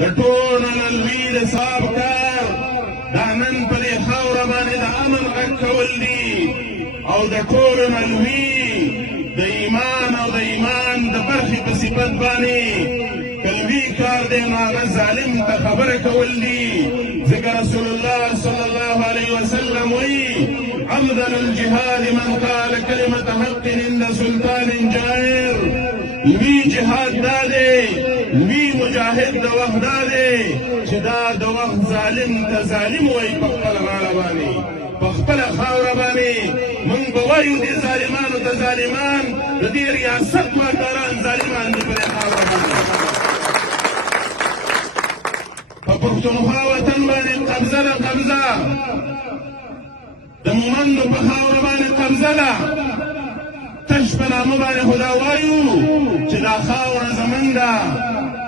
د ټولو نه لوی د ثواب کار دا نن په دې خاوره باندې د امن غږ کول دي او د ټولو نه لوی د ایمان او د ایمان د برخې په صفت باندې که لوی کار دی نو هغه ظالم ته خبره کول دي ځکه رسول الله صلی الله علیه وسلم وایي افضل الجهاد من قال کلمة حق عند سلطان جائر لوی جهاد دا دی لوی مجاهد د وخت دا دی چې دا د وخت ظالم ته ظالم وایي په خپله غاړه باندې په خپله خاوره باندې موږ به وایو دې ظالمانو ته ظالمان د دې ریاست واکداران ظالمان دي په دې خاوره باندې په پښتونخوا وطن باندې قبضه ده قبضه د مومندو په خاوره باندې قبضه ده تش په نامه باندې خو دا وایو چې دا خاوره زموږ ده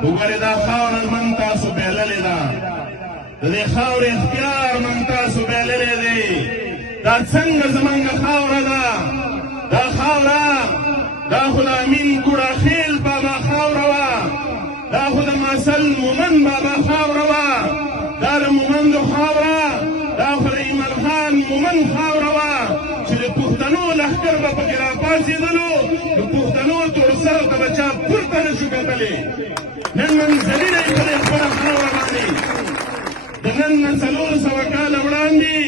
وګورئ دا خاوره زموږ تاسو بایللې ده د دې خاورې اختیار موږ تاسو بایللی دی دا څنګه زموږ خاوره ده دا خاوره دا خو د امین ګوړاخیل بابا خاوره وه دا خو د ماسل مومند بابا خاوره وه دا د مومندو خاوره دا خو د ایمل خان مومند خاوره وه چې د پښتنو لښکر به پکې راپاڅېدلو د پښتنو توړسرو ته به چا پورته نه شو کتلی نن منزلونه یې په دې خپله خاوره باندې د نن نه 400 کاله وړاندې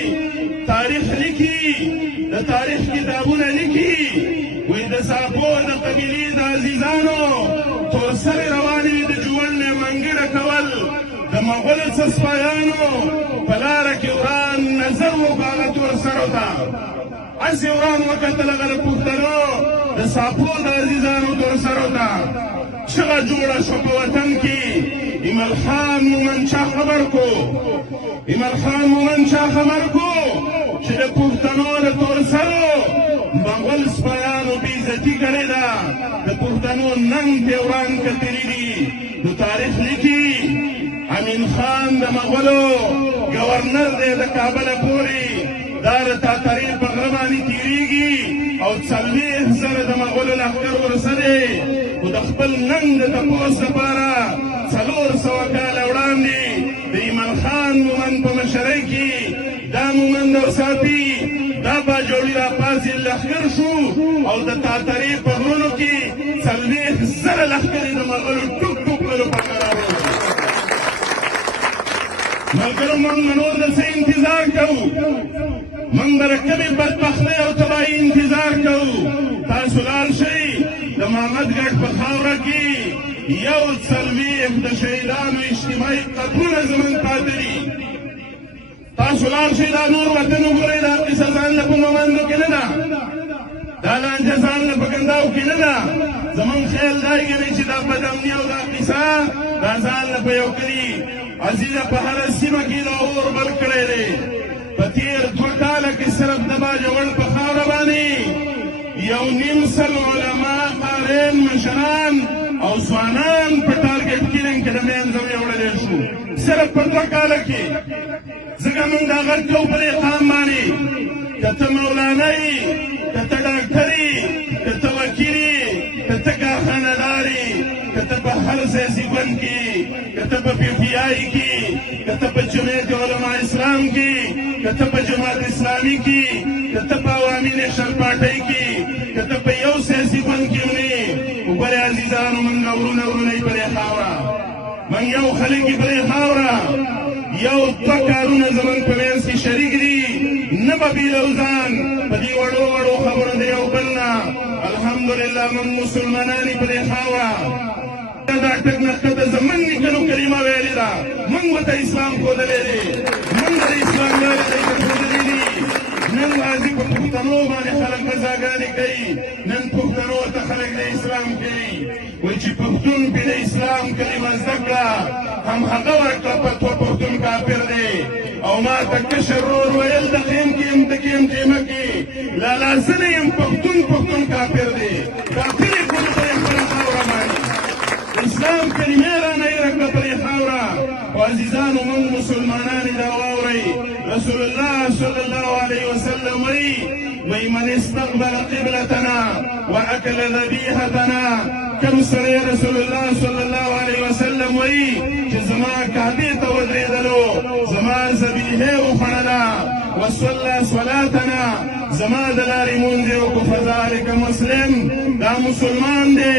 تاریخ لیکي د تاریخ کتابونه لیکي وایي د ساپور د قبیلې د عزیزانو تورسرې روانې وي د جوړنې منګړه کول د مغولو څه سپایانو په لاره کې وران نظر وکړه هغه تورسرو ته هسې وران وکتل هغه د پښتنو د ساپور د عزیزانو تورسرو ته چغه جوړه شوه په وطن کې ایمل خان مومند چا خبر کو ایمل خان مومند چا خبر کو چې د پښتنو د تورسرو مغول سپایانو بېعزتي کړې ده د پښتنو ننګ پې وران کتلي دي نو تاریخ لیکي امین خان د مغولو ګورنر دی د کابله پورې دا د تاترې په غره باندې تېرېږي او 40,000 د مغولو لښکر ورسره خو د خپل ننګ د تپوس لپاره 400 کاله وړاندې د ایمل خان مومند په مشرۍ کې دا مومند او ساپي دا باجوړي راپاڅېد لښکر شو او د تاترې په غرونو کې 40,000 لښکر یې د مغولو ټوک ټوک کړلو په قرار ملګرو موږ نور د څه انتظار کوو موږ د رقمې بدبختۍ او تباهۍ انتظار کوو تاسو لاړ شئ د محمدګټ په خاوره کې 40 د شهیدانو اجتماعي قبرونه زموږ پاته دي تاسو لاړ شئ دا نور وطن وګورئ دا قصه ځان له په مومندو کې نه ده دا لانجه ځان له په ګنداو کې نه ده زموږ خیال دا ګڼي چې دا بدامني او دا قصه دا ځان له په یو کلي عزیزه په هره سیمه کې دا اور بل کړی دی په تېر 2 کاله کې صرف د باجوړ په خاوره باندې 1.5 علما قارین مشران او ځوانان په ټارګټ کیلینګ کې د منځه وړلی شو صرف په 2 کاله کې ځکه موږ دا غږ کوو په دې قام باندې که ته مولانا یې که ته ډاکټر یې که ته وکیل یې که ته کارخانهدار یې که ته په هر سیاسي ګوند کې که ته په PTI کې که ته په جمعیت علما اسلام کې که ته په جماعت اسلامي کې که ته په عوامي نیشنل پارټۍ کې که ته په یو سیاسي ګوند کې ونې وګورئ عزیزانو موږ ورونه ورونه یې په دې خاوره موږ یو خلک یې په دې خاوره یو 2 کارونه زموږ په منځ کې شریک دي نه به بیلو ځان په دې وړو وړو خبرو د یو بل نه الحمدلله موږ مسلمانان یې په دې خاوره دا ټک نښته زموږ نیکونو کلمه ویلې ده موږ ورته اسلام ښودلی دی موږ د اسلام لارې ته یې ښودلي دي نن راځي په پښتنو باندې خلک غذاګانې کوي نن پښتنو ته خلک د اسلام کوي وایي چې پښتون پې د اسلام کلمه زده کړه همهغه ورکړه پښتون کافر دی او ما ته کشر ورور ویل د خیم کې یم د کیم ټیمه کې لالا زه نه یم پښتون کافر دی کافر یې کړو په خپله خاوره باندې اسلام کلمې رانه یې راکړه په دې خاوره او عزیزانو موږ مسلمانان دا واورئ رسول الله صلی الله علیه وسلم وایي وای من استقبل قبلتنا واكل ذبيحتنا کم سره رسول الله صلی الله علیه وسلم وای چې زما کعبې ته ودرېدلو زما ذبیحه وخوړله وصلى صلاتنا زما د لارې مونځ یې وکړو فذلک مسلم دا مسلمان دی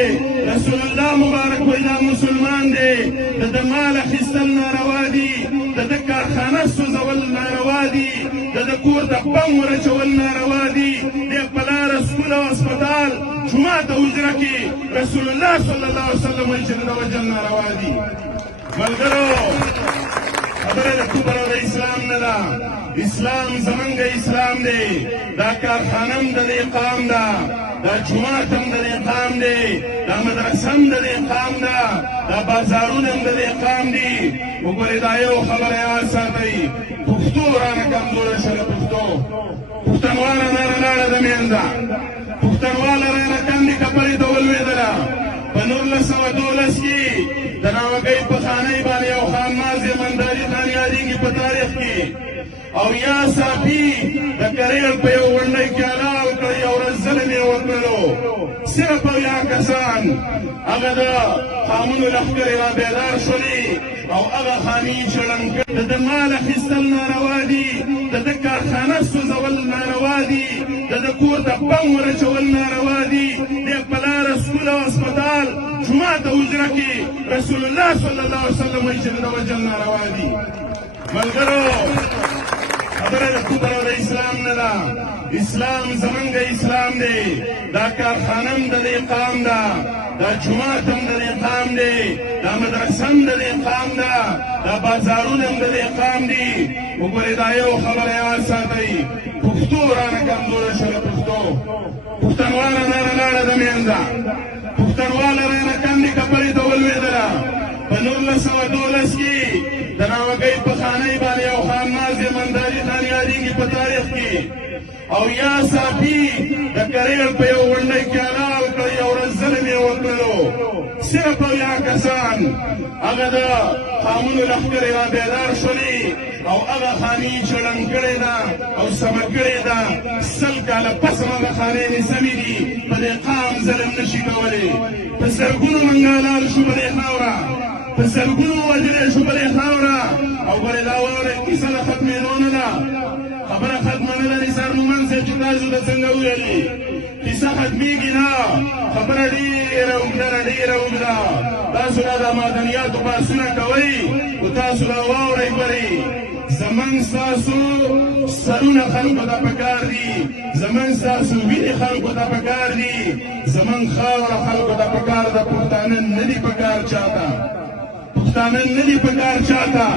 رسول الله مبارک وایي دا مسلمان دی د ده مال اخیستل ناروا دي د ده کارخانه سوځول ناروا دي د ده کور ته بم ورچول ناروا دي دی په لاره سکول او اسپتال جومات او حجره کې رسول الله صلی الله علیه وسلم وایي چې د ده وجل ناروا دي ملګرو خبره د کفر او د اسلام نه ده اسلام زمونږ اسلام دی دا کارخانه هم د دې قام ده دا جومات هم د دې قام دی دا مدرسه هم د دې قام ده دا بازارونه هم د دې قام دي وګورئ دا یو خبره یاد ساتئ پښتو رانه کمزوره شوه پښتو پښتنواله ناره لاړه د منځه پښتنواله رانه کندې کپړې ته ولوېدله په 1912 کې د ناوګۍ په خانۍ باندې یو خان مازې منداري خان یادېږي په تاریخ کې او یا صافي د کریل په یو غونډۍ کې حلال کړ یو ورځ ظلم یې وکړلو صرف او یا کسان هغه د قامونو لښکرې را بیدار شولې او هغه خاني چې ړنګ کړ د ده مال اخیستل ناروا دي د ده کارخانه سوځول ناروا دي د ده کور ته بم ورچول ناروا دي دی په لاره سکول او اسپتال جومات او حجره کې رسول الله صلی الله علیه وسلم وایي چې د ده وجل ناروا دي ملګرو خبره د کفر او د اسلام نه ده اسلام زمونږ اسلام دی دا کارخانه هم د دې قام ده دا جومات هم د دې قام دی دا مدرسه هم د دې قام ده دا بازارونه هم د دې قام دي وګورئ دا یو خبره یاد ساتئ پښتو رانه کمزوره شوه پښتو پښتنواله ناره لاړه د منځه پښتنواله رانه کندې کپړې ته ولوېدله په 1912 کې د ناوګۍ په خانۍ باندې یو خان مازې منداري خان یادېږي په تاریخ کې او یا صافي د کریل په یو غونډۍ کې حلال کړ یو ورځ ظلم یې وکړلو صرف او یا کسان هغه د قامونو لښکرې را بیدار شولې او هغه خاني چې ړنګ کړې ده او سمه کړې ده 100 کاله پس هم هغه خانۍ دې سمې دي په دې قام ظلم نشي کولی په زرګونو منګالان شو په دې خاوره په سلګونو وجلې شو په دې خاوره او ګورئ دا واورئ کیسه د ختمېدو نه ده خبره ختمه نه ده نثار مومند صاحب چې تاسو ته څنګه وویلې کیسه ختمېږي نه خبره ډېره اوږده ده ډېره اوږده تاسو دا د معدنیاتو بحثونه کوئ خو تاسو دا واورئ ګورئ زمونږ ستاسو سرونه خلکو ته پکار دي زمونږ ستاسو وینې خلکو ته پکار دي زمونږ خاوره خلکو ته پکار ده پښتانه نه دي پکار چاته پښتانه نه دي پکار چاته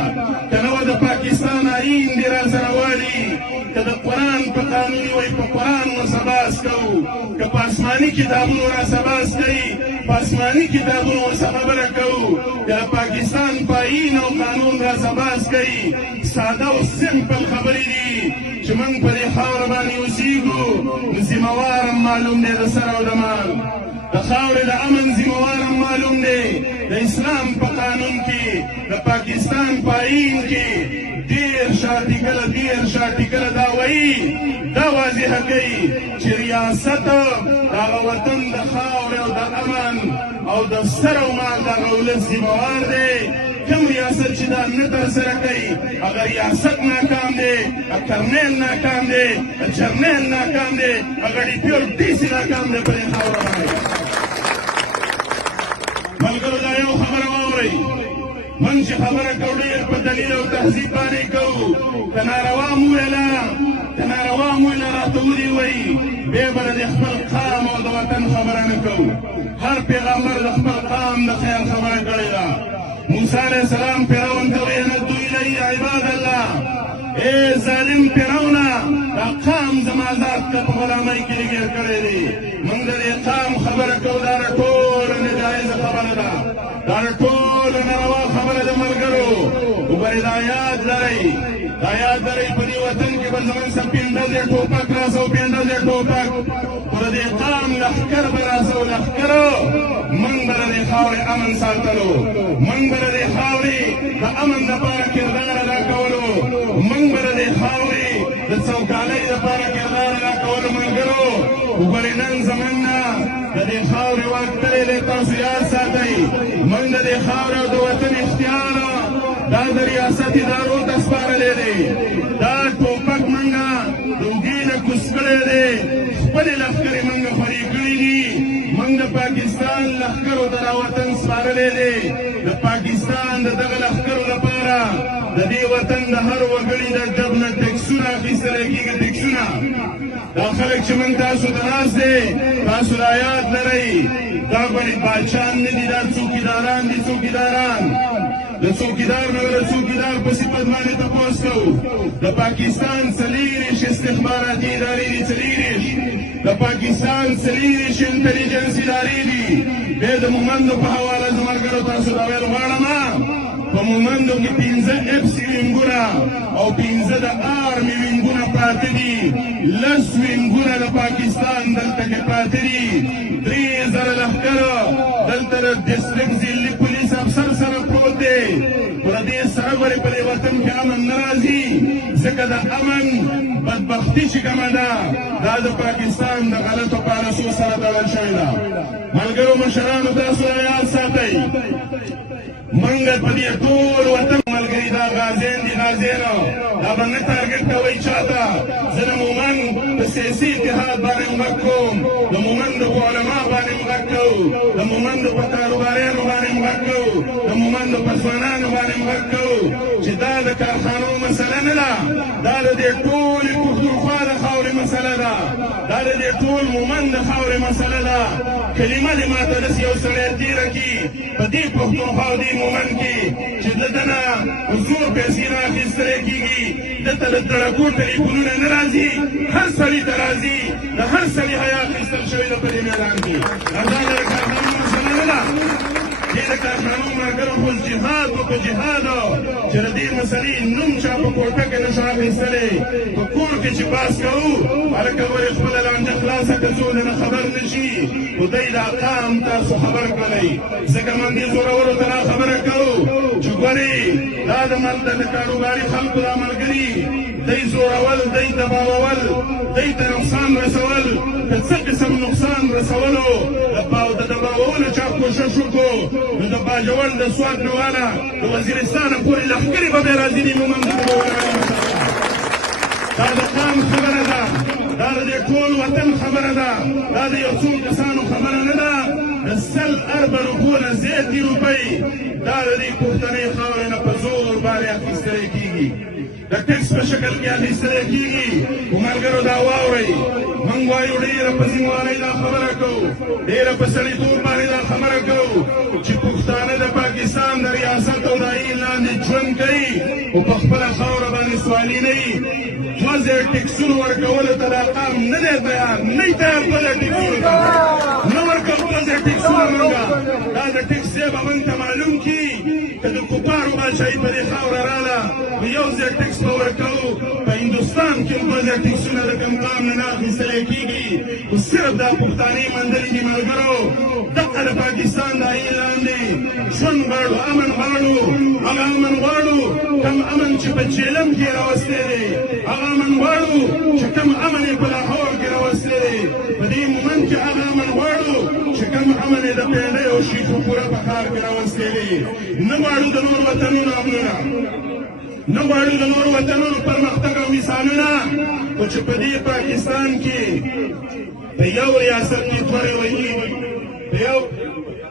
که نه وه د پاکستان آیین دې را سره والي که د قرآن په قانون وایي په قرآن ورسباس کوو که په آسماني کتابونو راسباس کوي په آسماني کتابونو ورسه خبره کوو که د پاکستان په آیین او قانون راسباس کوي ساده او سمپل خبرې دي چې موږ په دې خاوره باندې اوسېږو نو ذمهوار هم معلوم دی د سر او د مال د خاورې د امن ذمهوار هم معلوم دی د اسلام په قانون کې د پاکستان په آیین کې دېرش آرټیکله دا وایي دا واضحه کوي چې ریاست د هغه وطن د خاورې او د امن او د سر او مال د هغه ولس ذمهوار دی کم ریاست چې دا نه ترسره کوي هغه ریاست ناکام دی کرنیل ناکام دی جرنیل ناکام دی هغه ډیپیو ډي سي ناکام دی په دې خاوره باندې ملګرو دا یو خبره واورئ من چې خبره کوو ډېر په دلیل او تهذیب باندې کوو که ناروا مو ویله راته ودې وایي بیا به د خپل قام او د وطن خبره نه کوو هر پیغمبر د خپل قام د خیر خبره کړې ده موسی علیه السلام فرعون ته ویل ندعو الی عباد الله ای ظالم فرعونه دا قام زما ذات ته په غلامۍ کې لګیر کړی دی موږ د دې قام خبره کوو دا ټوله ناجایزه خبره ده دا ټوله ناروا خبره ده ملګرو وګورئ دا یاد لرئ په دې وطن کې به زموږ څه پینډلې ټوپک راسه او پینډلې ټوپک خو د دې قام لښکر به راسه او لښکرو موږ به د دې خاورې امن ساتلو موږ به د دې خاورې د امن دپاره کردار ادا کولو موږ به د دې خاورې د څوکالۍ دپاره کردار ادا کولو دې خاوره او د وطن اختیار دا د ریاست ادارو ته سپارلی دی دا ټوپک منګه د اوږې نه کوز کړی دی خپلې لښکرې منګه خورې کړي دي موږ د پاکستان لښکرو ته دا وطن سپارلی دی د پاکستان د دغه لښکرو لپاره د دې وطن د هر وګړي د جب نه ټکسونه اخیستلی کېږي ټکسونه دا خلک چې موږ تاسو ته ناست دی تاسو را یاد لرئ دا غواړي بادشاهان نه دي دا څوکیداران دي څوکیداران د څوکیدار نه د څوکیدار په صفت باندې تپوس کوو د پاکستان څلېرویشت استخباراتي ادارې دي څلېرویشت د پاکستان څلېرویشت انټلیجنس ادارې دي بیا د مومندو په حواله زه ملګرو تاسو ته ویل غواړم په مومندو کې 15 اف سي وینګونه او 15 د آرمي وینګونه پراته دي 10 وینګونه د پاکستان دلته کې پراته دي 3000 لښکر دلته د ډسټرکټ ضلعي پولیس افسر سره پروت دی پر دې سره ولې په دې وطن کې امن نه راځي ځکه د امن بدبختي چې کومه ده دا د پاکستان د غلطو پالیسیو سره تړل شوې ده ملګرو مشرانو تاسو یاد ساتئ منګه په دې ټول وطن ملګري دا غازیان دي غازیانو دا به نه ټارګټ کوئ چاته زه د مومند په سیاسي اتحاد باندې غږ کوم د مومندو په علما باندې غږ کوو د مومندو په کاروباریانو باندې غږ کوو د مومندو په ځوانانو باندې غږ کوو چې دا د کارخانو مسله نه ده دا د دې ټولې پښتونخوا د خاورې مسله ده دا د دې ټول مومند د خاورې مسله ده کلمه دې ماته داسې یو سړی تېره کړي په دې پښتونخوا او دې مومند کې چې دلته نه په زور پیسې نه اخیستلی کېږي دلته د تړکو ټلیفونونه نه راځي هر سړي ته راځي د هر سړي حیا اخیستل شوې ده په دې میدان کې دا د کارخانو مسله نه ده دې د کارخانو ملګرو خو جهاد وکړو جهاد چې د دې مسلې نوم چا په کوټه کې نشو اخیستلی په کور کې چې پاس کوو هلکه ولې خپله لانجه خلاصه که څوک نه خبر نه شي خو دی دا قام تاسو خبر کړئ ځکه موږ دې زورورو ته دا خبره کوو چې ګورې دا د کاروباري خلکو دا ملګري دی زورول دی دباول دی ته نقصان رسول که څه قسم نقصان رسولو د دباولو چا کوشش وکړو نو د باجوړ د سوات نه والا د وزیرستان پورې لښکرې به بیا راځي دي مومند دا د قام خبره ده دا د ټول وطن خبره ده دا د یو څو کسانو خبره نه ده د 140 نه زیاتې روپۍ دا د دې پښتنې خاورې نه په زور باندې اخیستلی کېږي د ټکس په شکل کې اخیستلی کېږي خو ملګرو دا واورئ موږ وایو ډېره په ذموارۍ دا خبره کوو ډېره په سړیتوب باندې دا خبره کوو چې پښتانه د پاکستان د ریاست او د آیین لاندې ژوند کوي خو په خپله خاوره باندې سوالي نه وي 2000 ټکسونو ورکولو ته دا قام نه دی تیار نه یې تیار 2000 ټکسونو ته نه ورکوو 2000 ټکسونه موږه دا د ټکس ځای به موږ ته معلوم کړي که د کفارو بادشاهي په دې خاوره راله نو 1000 ټکس به ورکوو په هندوستان کې هم 2000 ټکسونه د کوم قام نه نه اخیستلی کېږي خو صرف دا پښتانې موندلي دي ملګرو دغه د پاکستان د آیین لاندې ژوند غواړو امن غواړو هغه امن غواړو کوم امن چې په چیلم کې راوستی دی هغه امن غواړو چې کوم امن یې په لاهور کې راوستی دی په دې مومند کې هغه امن غواړو چې کوم امن یې د پیډۍ او شیخوپوره په ښار کې راوستی دی نه غواړو د نور وطنونو امنونه نه غواړو د نورو وطنونو پرمختګ او مثالونه خو چې په دې پاکستان کې په یو ریاست کې دوه رویې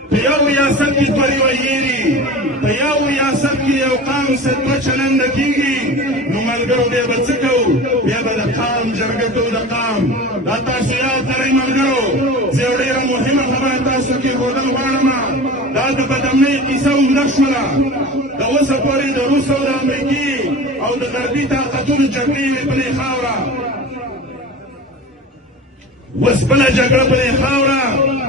په یو ریاست کې دوه رویې دي په یو ریاست کې یو قام سره دوه چلنده کېږي نو ملګرو بیا به څه کوو بیا به د قام جرګه کوو د قام دا تاسو یاد لرئ ملګرو زه یو ډېره مهمه خبره تاسو کې ښودل غواړم دا د بدامنۍ کیسه اوږده شوله د اوسه پورې د روس او د امریکې او د غربي طاقتونو جګړې وې په دې خاوره اوس بله جګړه په دې خاوره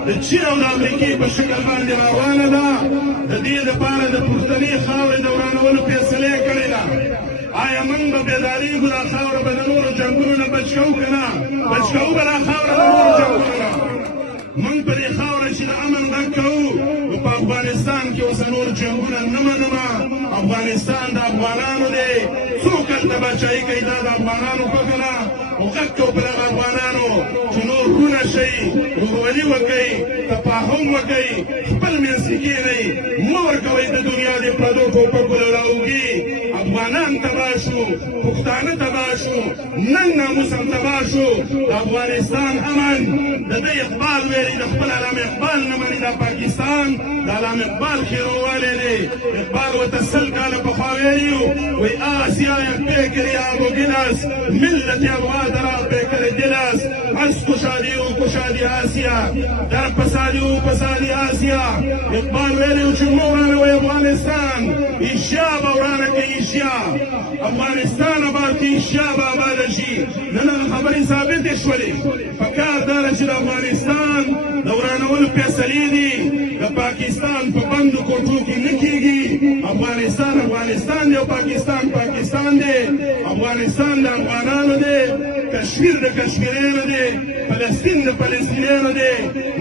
د چین او د امریکې په شکل باندې روانه ده د دې دپاره د پښتنې خاورې د ورانولو فیصله یې کړې ده آیا موږ به بیدارېږو دا خاوره به د نورو جنګونو نه بچ کوو که نه بچ کوو به دا خاوره د نورو جنګونو نه موږ په دې خاوره چې د امن غږ کوو نو په افغانستان کې اوس نور جنګونه نه منمه افغانستان د افغانانو دی څوک هلته بچایي کوي دا د افغانانو خوښه ده او غږ کوو په دغه افغانانو چې نور رونه شئ ورورولي وکئ تفاهم وکئ خپل خپل منځ کې کېنئ مه ورکوئ د دنیا د پردو ټوپکو له راوګي افغانان تباه شو پښتانه تباه شو نن ناموس هم تباه شو د افغانستان امن د دې اقبال ویلي د خپل علامه اقبال نه مني دا پاکستان د علامه اقبال خیروالی دی اقبال ورته 100 کاله پخوا ویلي وی آسیا پیکر آب و گلاس ملت افغان در آب پیکر دلاس از کشادی و کشادی آسیا در پسادی و پسادی آسیا اقبال ویلي چې مورانه وی افغانستان ایشیا بورانه کې ایشیا افغانستان آباد کې ایشیا به آباده شي نن خبرې ثابتې شولې پکار داره چې د افغانستان د ورانولو فیصلې دي د پاکستان په بندو کوټو کې نه کېږي افغانستان افغانستان دی او پاکستان پاکستان دی افغانستان د افغانانو دی کشمیر د کشمیریانو دی فلسطین د فلسطینیانو دی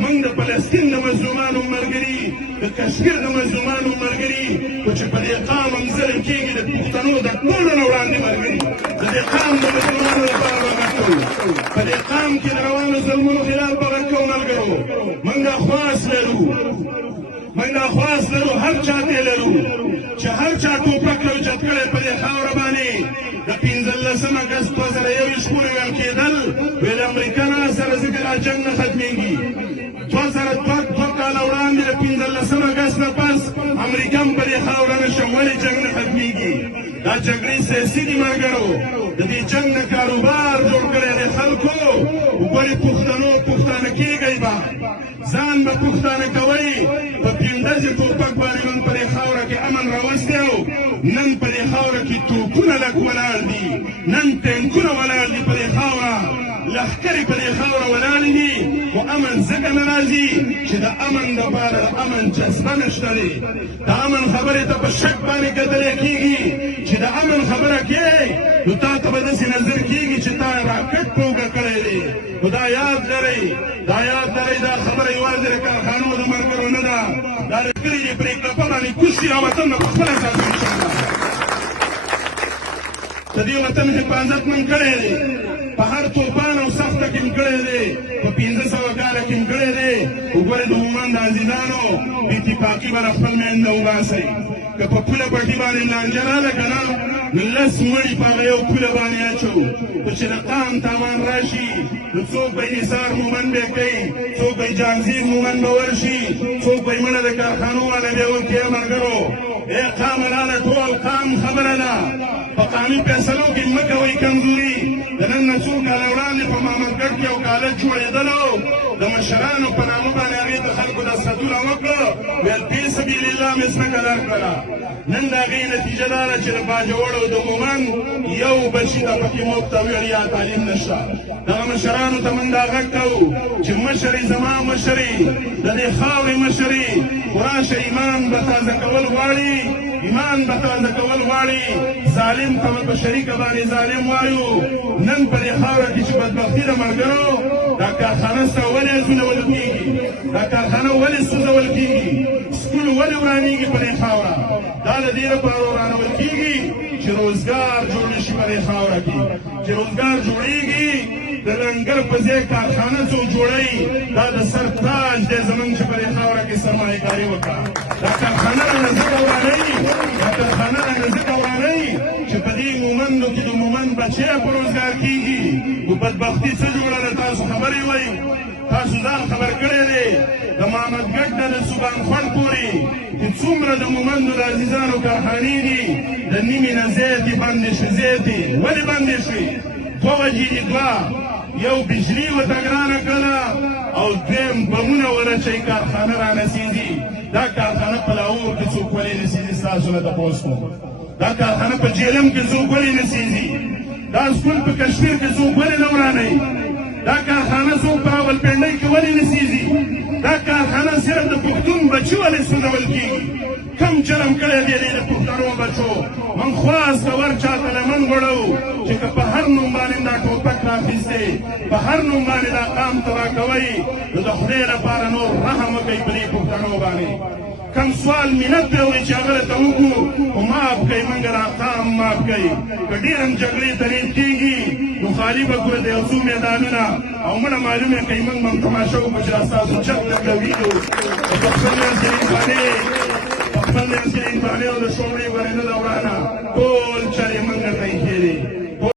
موږ د فلسطین د مظلومانو ملګري د کشمیر د مظلومانو ملګري خو چې په دې قام هم ظلم کېږي د پښتنو د ټولو نه وړاندې ملګري د دې قام د مظلومانو لپاره به غږ کوو په دې قام کې د روانو ظلمونو خلاف به غږ کوو ملګرو موږ دا خواست لرو موږ دا خواست لرو هر چا ته لرو چې هر چا ټوپک راوچت کړی په دې خاوره باندې د 15 اګست 2021 پورې ویل کېدل ویل امریکا نه سره ځکه دا جنګ نه ختمېږي 2002 کاله وړاندې د 15 اګست نه پس امریکا هم په دې خاوره نشم ولې جنګ نه ختمېږي دا جګړې سیاسي دي ملګرو د دې جنګ نه کاروبار جوړ کړی دی خلکو وګورئ پښتنو پښتانه کېږئ به ځان به پښتانه کوئ په پیندزې ټوپک باندې موږ په دې خاوره کې امن راوستی او نن په دې خاوره کې توپونه لږ ولاړ دي نن ټینکونه ولاړ دي په دې خاوره لښکرې په دې خاوره ولاړې دي خو امن ځکه نه راځي چې د امن دپاره د امن جذبه نشته دی د امن خبرې ته په شک باندې کتلی کېږي چې د امن خبره کې نو تا ته به داسې نظر کېږي چې تا راکټ پوګه کړی دی خو دا یاد لرئ دا خبره یوازې د کارخانو د ملګرو نه ده دا د کلي دې پرې کلپه باندې کوز شي او وطن به پخپله ساتو انشاءالله د دې وطن حفاظت من کړی دی په هر توپان او سخته کې م کړی دی په 1500 کاله کې م کړی دی وګورئ د عمان د عزیزانو بې اتفاقي به له خپل میندې وباسئ که په پوله پټي باندې لانجه راغله که نه نو 10 مړي په هغه یو پوله باندې اچوو خو چې د قام تاوان راشي نو څوک به حصار مومن به کوي څوک به جانزیر مومن به ورشي څوک به مړه د کارخانو والا به ورکوي ملګرو ای قام لاله ټول قام خبره ده په قامي فیصلو کې مه کوئ کمزوري د نن نه څو کاله وړاندې په محمدګړ کې یو کالج جوړېدلو د مشرانو په نامه باندې هغې د خلکو دستخطونه وکړه ویل فی سبیل الله مې ځمکه درکړه نن د هغې نتیجه دا ده چې د باجوړو د مومن یو بچي ته پکې مفت او وړیا تعلیم نشته دغه مشرانو ته موږ دا غږ کوو چې مشرې زما مشرې د دې خاورې مشرې خو راشه ایمان به تازه کول غواړي ایمان به تازه کول غواړي ظالم ته په شریکه باندې ظالم وایو نن په دې خاوره کې چې بدبختي ده ملګرو دا کارخانه سته ولې ازولول کېږي دا کارخانه ولې سوځول کېږي سکول ولې ورانېږي په دې خاوره دا د دې لپاره ورانول کېږي چې روزګار جوړ شي په دې خاوره کې چې روزګار جوړېږي د لنګر په ځای کارخانه څوک جوړوي دا د سر تاج دی زموږ چې په دې خاوره کې سرمایه‌کاري وکړه دا کارخانه رانه ځکه ورانوي چې په دې مومندو کې د مومند بچی په روزګار کېږي خو بدبختي څه جوړه ده تاسو خبرې وایي تاسو ځان خبر کړی دی د محمدګړ نه د سوبان خوند پورې چې څومره د مومندو د عزیزانو کارخانې دي د نیمې نه زیاتې بندې شوې زیاتې ولې بندې شوې دوه وجې دي دوه یو بجلي ورته ګرانه کړله او دویم بمونه ورچوي کارخانه رانسېږي دا کارخانه په لاهور کې څوک ولې نسېږي ستاسو نه تپوس کوم دا کارخانه په جیلم کې څوک ولې نسېږي دا سکول په کشمیر کې څوک ولې نه ورانوي دا کارخانه څوک په راولپنډۍ کې ولې نسېږي دا کارخانه صرف د پښتون بچي ولې سوځول کېږي کم جرم کړی دی د پښتنو بچو من خواست ور چاته لمن وړو چې که په هر نوم باندې دا ټوپک راخیستی په هر نوم باندې دا قام تباه کوئ نو د خدای لپاره نور رحم وکئ په دې پښتنو باندې کم سوال منت دی وایي چې هغه ته وکړو خو معاف کوئ موږ را قام معاف کوئ که ډېر هم جګړې تریب کېږي نو خالي به کړو د یو څو میدانونه او مړه معلومه کوي موږ هم تماشه وکړو چې دا ستاسو چرته کویږو په خپل ناصرین باندې او د شوړې ورنه